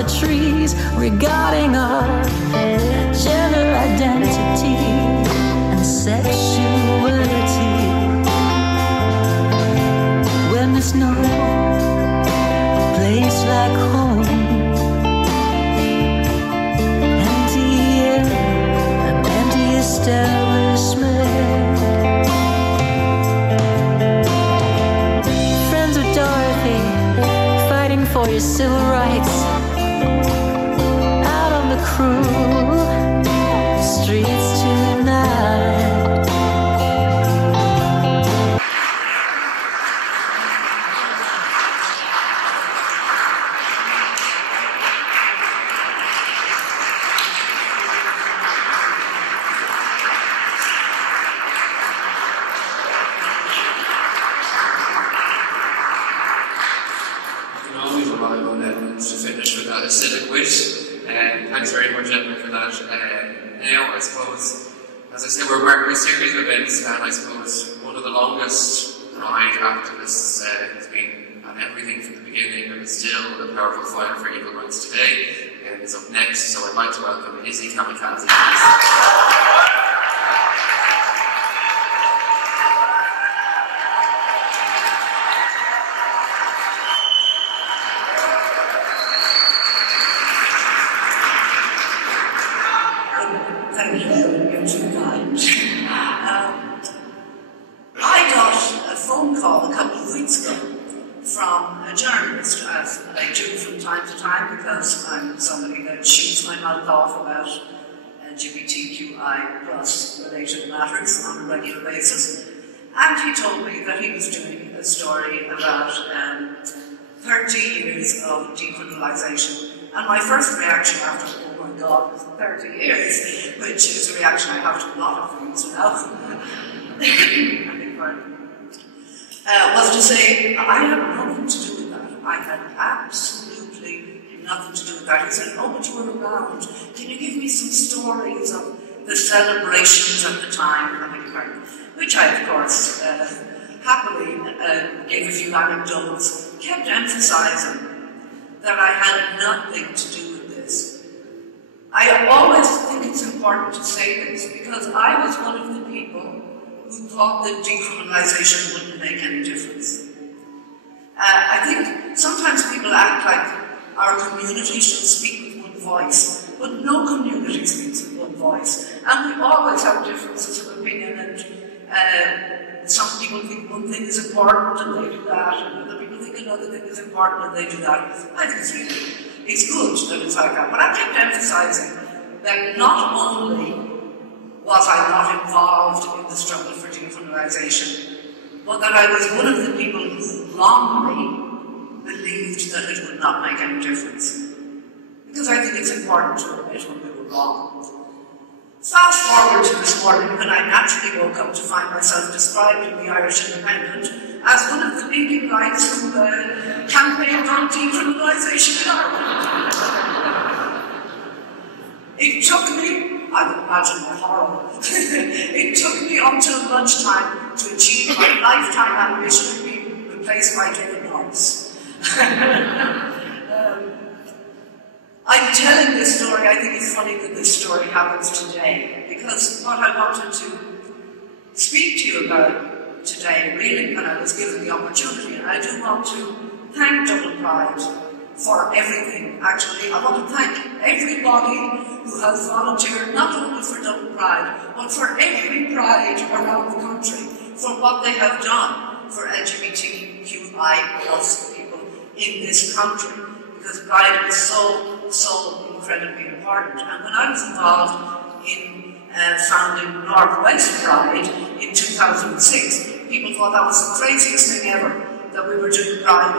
the trees regarding our gender identity and sexuality. When there's no place like home, empty air, an empty establishment. Friends with Dorothy, fighting for your civil rights. Out on the cruel streets tonight. Thanks very much, Emma, for that. Now, I suppose, as I said, we're marking a series of events, and I suppose one of the longest Pride activists has been at everything from the beginning, and is still a powerful fighter for equal rights today, and is up next. So I'd like to welcome Izzy Kamikaze. I got a phone call a couple of weeks ago from a journalist, as I do from time to time, because I'm somebody that shoots my mouth off about LGBTQI+ related matters on a regular basis. And he told me that he was doing a story about 30 years of decriminalisation. And my first reaction after, oh my God, 30 years, which is a reaction I have to a lot of things now, was to say, I had nothing to do with that. I had absolutely nothing to do with that. He said, oh, but you were around. Can you give me some stories of the celebrations at the time? Which I, of course, happily gave a few anecdotes, kept emphasising that I had nothing to do with this. I always think it's important to say this because I was one of the people who thought that decriminalisation wouldn't make any difference. I think sometimes people act like our community should speak with one voice, but no community speaks with one voice. And we always have differences of opinion, and some people think one thing is important and they do that, and other people think another thing is important and they do that. I think it's good that it's like that. But I kept emphasising that not only was I not involved in the struggle for decriminalisation, but that I was one of the people who wrongly believed that it would not make any difference. Because I think it's important to admit when we were wrong. Fast forward to this morning when I naturally woke up to find myself described in the Irish Independent as one of the leading lights who campaigned on decriminalisation in Ireland. It took me, I would imagine my horror, it took me until lunchtime to achieve my lifetime ambition of being replaced by David Norris. I'm telling this story, I think it's funny that this story happens today, because what I wanted to speak to you about today, really, when I was given the opportunity, and I do want to thank Dublin Pride for everything, actually. I want to thank everybody who has volunteered, not only for Dublin Pride, but for every Pride around the country, for what they have done for LGBTQI+ people in this country, because Pride is so incredibly important. And when I was involved in founding Northwest Pride in 2006, people thought that was the craziest thing ever, that we were doing Pride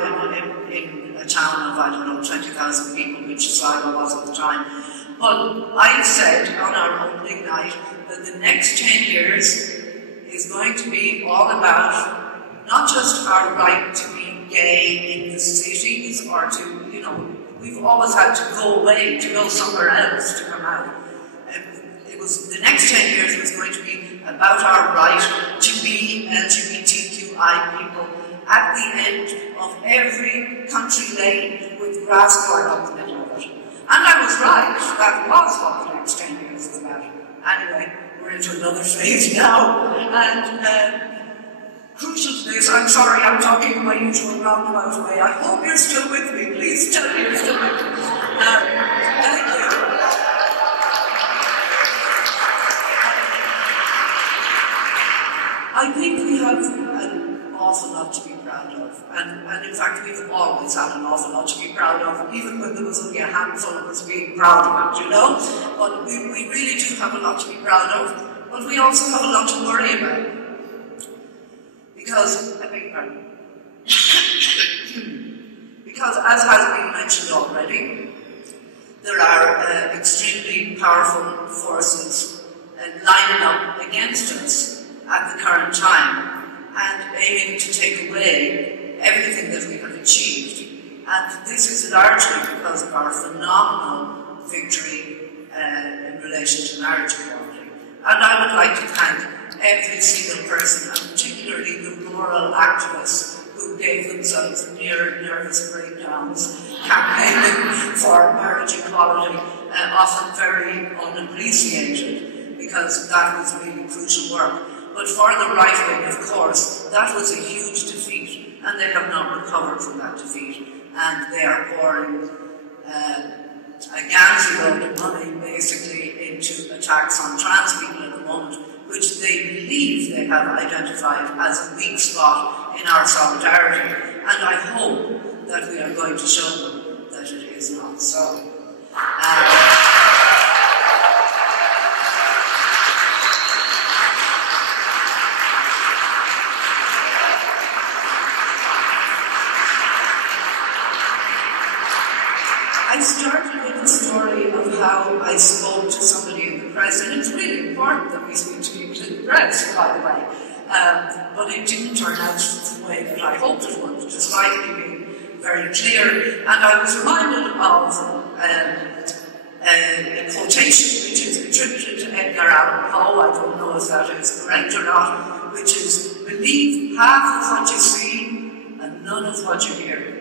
in a town of, I don't know, 20,000 people, which Sligo was at the time. But I said on our opening night that the next 10 years is going to be all about not just our right to be gay in the cities or to, you know, we've always had to go away, to go somewhere else to come out. It was, the next 10 years was going to be about our right to be LGBTQI people at the end of every country lane with grass growing up the middle of it. And I was right, that was what the next 10 years was about. Anyway, we're into another phase now. And crucial to this, I'm sorry, I'm talking in my usual roundabout way. I hope you're still with me. Please tell me you're still with me. Thank you. I think we have an awful lot to be proud of. And in fact, we've always had an awful lot to be proud of, even when there was only a handful of us being proud of it, you know? But we really do have a lot to be proud of, but we also have a lot to worry about. Because, I beg your pardon. Because, as has been mentioned already, there are extremely powerful forces lining up against us at the current time and aiming to take away everything that we have achieved. And this is largely because of our phenomenal victory in relation to marriage equality. And I would like to thank every single person, and particularly the rural activists who gave themselves near nervous breakdowns campaigning for marriage equality, often very unappreciated, because that was really crucial work. But for the right wing, of course, that was a huge defeat, and they have not recovered from that defeat, and they are pouring a ganzy load of money basically into attacks on trans people at the moment, which they believe they have identified as a weak spot in our solidarity. And I hope that we are going to show them that it is not so. I started with the story of how I spoke to somebody in the press, and it's really important that we speak to people in the press, by the way. But it didn't turn out the way that I hoped it would, despite me being very clear. And I was reminded of a quotation which is attributed to Edgar Allan Poe. I don't know if that is correct or not, which is, believe half of what you see and none of what you hear.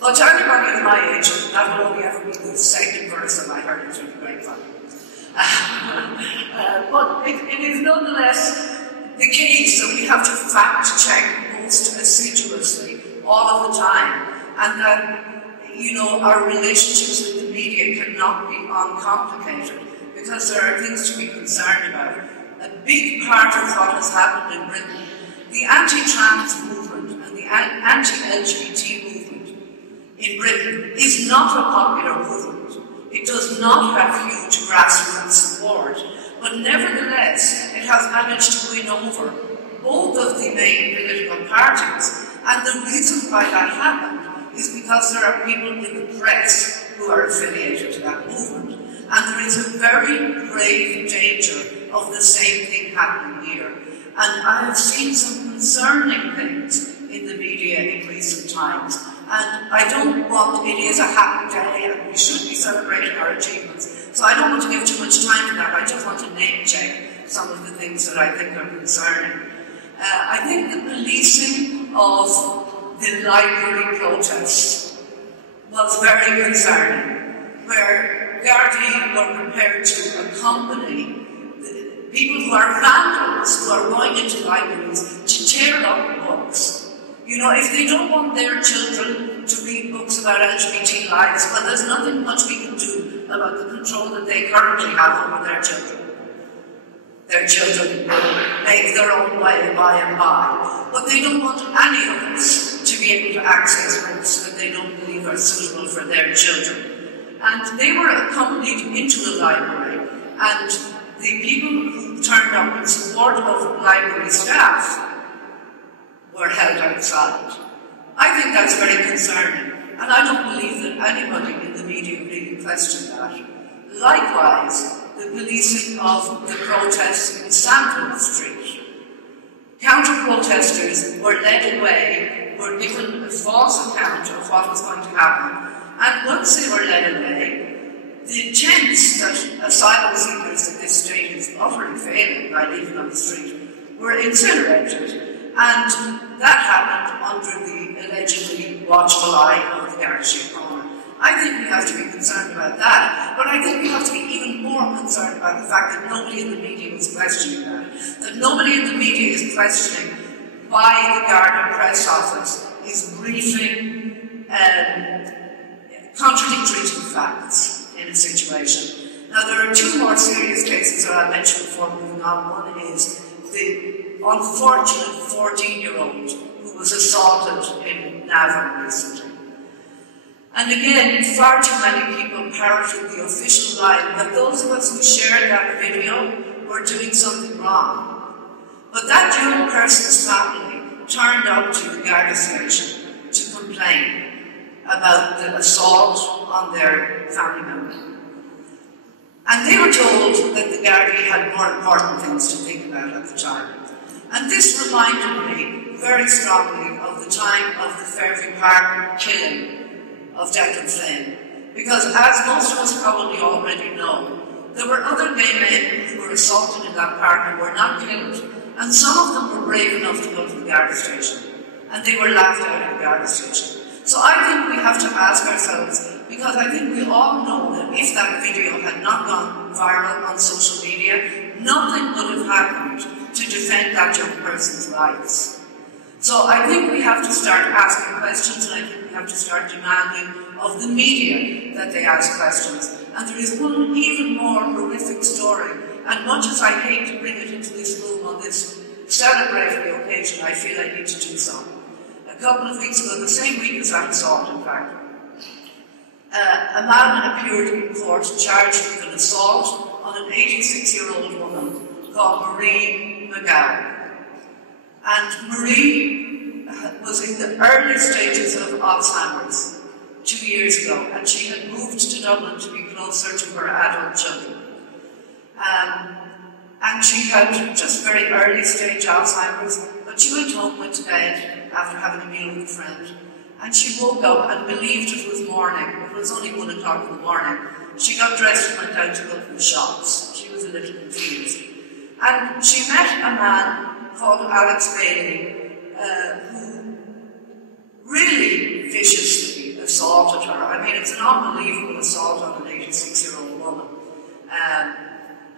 Well, to anybody of my age, that will only ever be the second verse that I heard through the grapevine. But it is nonetheless the case that we have to fact-check most assiduously all of the time, and that, you know, our relationships with the media cannot be uncomplicated, because there are things to be concerned about. A big part of what has happened in Britain, the anti-trans movement and the anti-LGBT movement in Britain is not a popular movement. It does not have huge grassroots support, but nevertheless it has managed to win over both of the main political parties. And the reason why that happened is because there are people in the press who are affiliated to that movement. And there is a very grave danger of the same thing happening here. And I have seen some concerning things in the media in recent times. And I don't want, it is a happy day and we should be celebrating our achievements. So I don't want to give too much time to that. I just want to name check some of the things that I think are concerning. I think the policing of the library protests was very concerning, where Gardaí were prepared to accompany people who are vandals, who are going into libraries to tear up books. You know, if they don't want their children to read books about LGBT lives, well, there's nothing much we can do about the control that they currently have over their children. Their children will make their own way by and by. But they don't want any of us to be able to access books that they don't believe are suitable for their children. And they were accompanied into the library, and the people who turned up in support of library staff were held outside. I think that's very concerning, and I don't believe that anybody in the media really questioned that. Likewise, the policing of the protests in Sandon Street. Counter-protesters were led away, were given a false account of what was going to happen, and once they were led away, the tents that asylum seekers at this state is utterly failing by leaving on the street were incinerated. And that happened under the allegedly watchful eye of the Garda Síochána. I think we have to be concerned about that, but I think we have to be even more concerned about the fact that nobody in the media is questioning that nobody in the media is questioning why the Garda press office is briefing contradictory to facts in a situation. Now, there are two more serious cases that I mentioned before moving on. One is the unfortunate 14-year-old who was assaulted in Navan recently. And again, far too many people parroted the official line that those of us who shared that video were doing something wrong. But that young person's family turned up to the Garda station to complain about the assault on their family member. And they were told that the Gardaí had more important things to think about at the time. And this reminded me very strongly of the time of the Fairview Park killing of Declan Flynn. Because as most of us probably already know, there were other gay men who were assaulted in that park and were not killed. And some of them were brave enough to go to the Garda station. And they were laughed out of the Garda station. So I think we have to ask ourselves, because I think we all know that if that video had not gone viral on social media, nothing would have happened to defend that young person's rights. So I think we have to start asking questions, and I think we have to start demanding of the media that they ask questions. And there is one even more horrific story, and much as I hate to bring it into this room on this celebratory occasion, I feel I need to do so. A couple of weeks ago, the same week as that assault, in fact, a man appeared in court charged with an assault on an 86-year-old woman called Marie McGowan. And Marie was in the early stages of Alzheimer's 2 years ago, and she had moved to Dublin to be closer to her adult children. And she had just very early stage Alzheimer's, but she went home, went to bed after having a meal with a friend, and she woke up and believed it was morning. It was only 1 o'clock in the morning. She got dressed and went out to go to the shops. She was a little confused. And she met a man called Alex Bailey, who really viciously assaulted her. I mean, it's an unbelievable assault on an 86-year-old woman.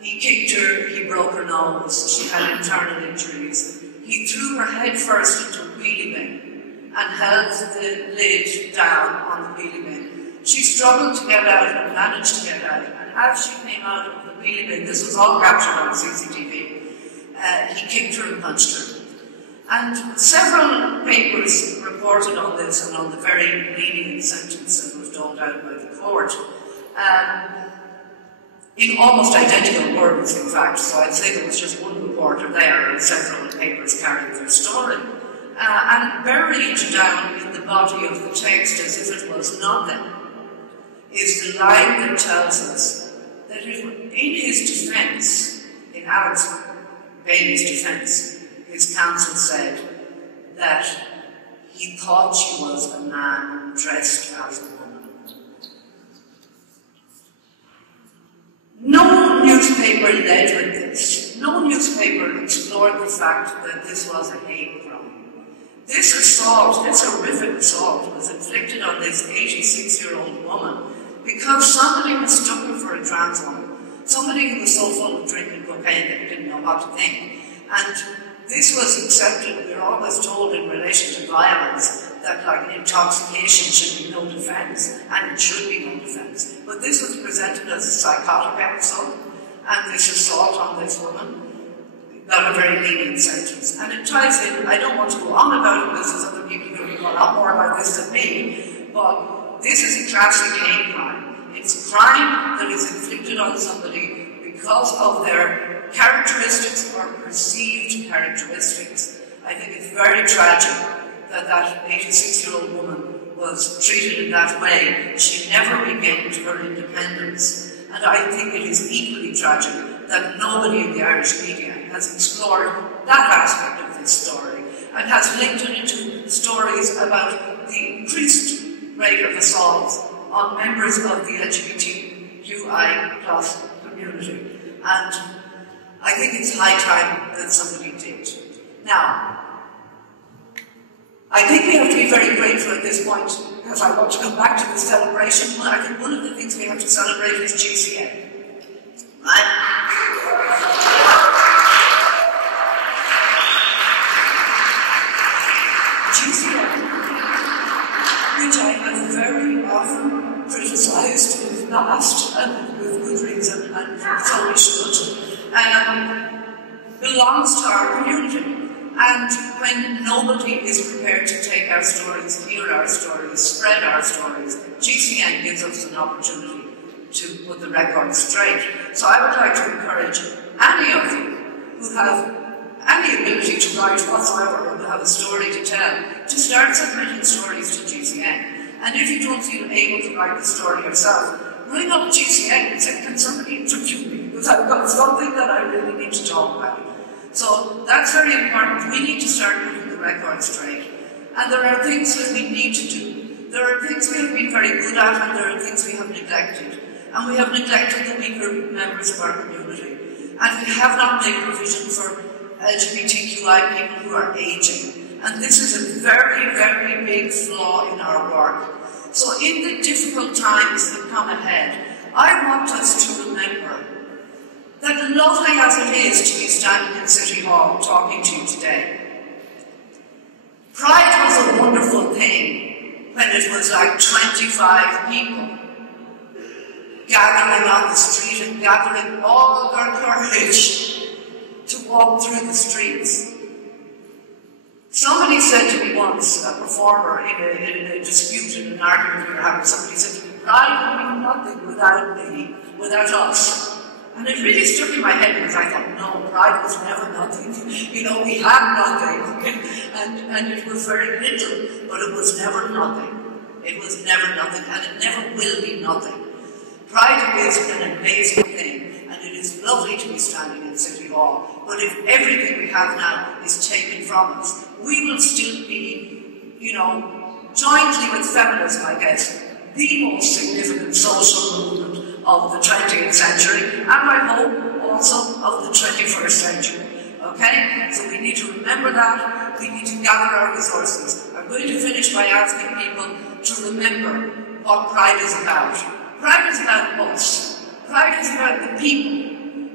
He kicked her, he broke her nose, she had internal injuries. He threw her head first into a wheelie bin and held the lid down on the wheelie bin. She struggled to get out and managed to get out. And as she came out of the wheelie bin, this was all captured on CCTV, he kicked her and punched her. And several papers reported on this and on the very lenient sentence that was doled out by the court. In almost identical words, in fact, so I'd say there was just one reporter there and several papers carried their story. And buried down in the body of the text, as if it was nothing, is the line that tells us that in his defence, in Alex Bailey's defence, his counsel said that he thought she was a man dressed as a woman. No newspaper led with this. No newspaper explored the fact that this was a hate crime. This assault, this horrific assault, was inflicted on this 86-year-old woman because somebody mistook her for a trans woman. Somebody who was so full of drinking cocaine that he didn't know what to think. And this was accepted. We're always told in relation to violence that like intoxication should be no defence, and it should be no defence. But this was presented as a psychotic episode, and this assault on this woman got a very lenient sentence. And it ties in, I don't want to go on about it, because there's other people who know a lot more about this than me, but this is a classic hate crime. It's a crime that is inflicted on somebody because of their characteristics or perceived characteristics. I think it's very tragic that that 86-year-old woman was treated in that way. She never regained her independence. And I think it is equally tragic that nobody in the Irish media has explored that aspect of this story and has linked it into stories about the increased rate of assaults on members of the LGBTQI+ community. And I think it's high time that somebody did. Now, I think we have to be very grateful at this point because I want to come back to the celebration. But I think one of the things we have to celebrate is GCA. Right? GCA, which I have very often criticised in the past, and with good reason, and so we should, belongs to our community. And when nobody is prepared to take our stories, hear our stories, spread our stories, GCN gives us an opportunity to put the record straight. So I would like to encourage any of you who have any ability to write whatsoever or who have a story to tell, to start submitting stories to GCN. And if you don't feel able to write the story yourself, ring up GCN and say, can somebody interview me? Because I've got something that I really need to talk about. So that's very important. We need to start putting the record straight. And there are things that we need to do. There are things we have been very good at, and there are things we have neglected. And we have neglected the weaker members of our community. And we have not made provision for LGBTQI people who are aging. And this is a very, very big flaw in our work. So in the difficult times that come ahead, I want us to remember that lovely as it is to be standing in City Hall talking to you today, Pride was a wonderful thing when it was like 25 people gathering on the street and gathering all their courage to walk through the streets. Somebody said to me once, a performer in a dispute, in an argument we were having, somebody said to me, Pride would be nothing without me, without us. And it really stuck in my head because I thought, no, Pride was never nothing. You know, we had nothing. and it was very little, but it was never nothing. It was never nothing, and it never will be nothing. Pride is an amazing thing, and it is lovely to be standing in City Hall. But if everything we have now is taken from us, we will still be, you know, jointly with feminism, I guess, the most significant social movement of the 20th century, and I hope also of the 21st century. Okay? So we need to remember that. We need to gather our resources. I'm going to finish by asking people to remember what Pride is about. Pride is about us. Pride is about the people.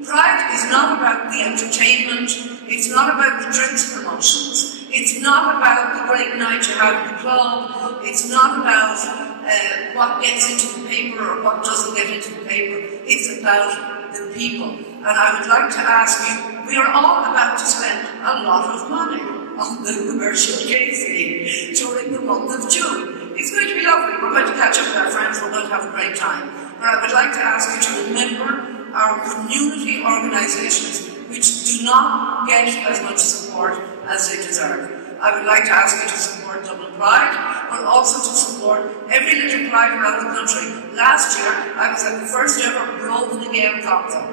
Pride is not about the entertainment. It's not about the drinks promotions. It's not about the great night you have in the club. It's not about what gets into the paper or what doesn't get into the paper. It's about the people. And I would like to ask you, we are all about to spend a lot of money on the commercial gazing during the month of June. It's going to be lovely. We're going to catch up with our friends. We're going to have a great time. But I would like to ask you to remember our community organisations which do not get as much support as they deserve. I would like to ask you to support Dublin Pride, but also to support every little pride around the country. Last year, I was at the first ever Brogan Again Cocktail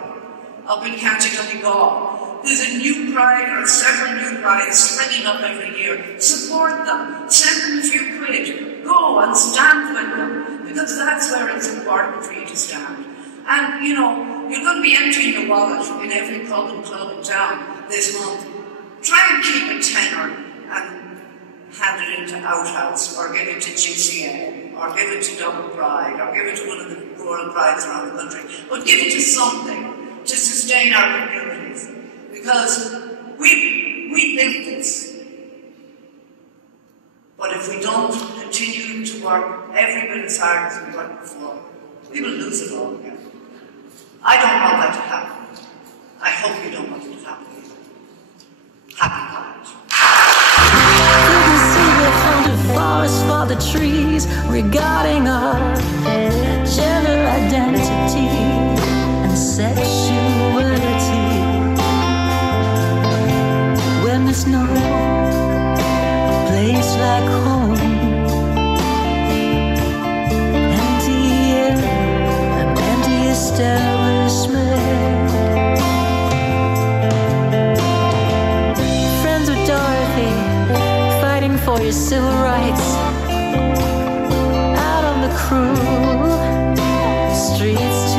up in County Donegal. There's a new pride or several new prides springing up every year. Support them. Send them a few quid. Go and stand with them, because that's where it's important for you to stand. And, you know, you're going to be emptying your wallet in every pub and club in town this month. Try and keep a tenner and hand it into Outhouse, or give it to GCN, or give it to Dublin Pride, or give it to one of the rural prides around the country. But give it to something to sustain our communities. Because we built this. But if we don't continue to work every bit as hard as we worked before, we will lose it all again. I don't want that to happen. I hope you don't want it to happen either. Happy Pride. Forest for the trees regarding our gender identity and sexuality. When there's no place like home, empty air, an empty establishment. Friends with Dorothy, fighting for your civil rights. Out on the crew, streets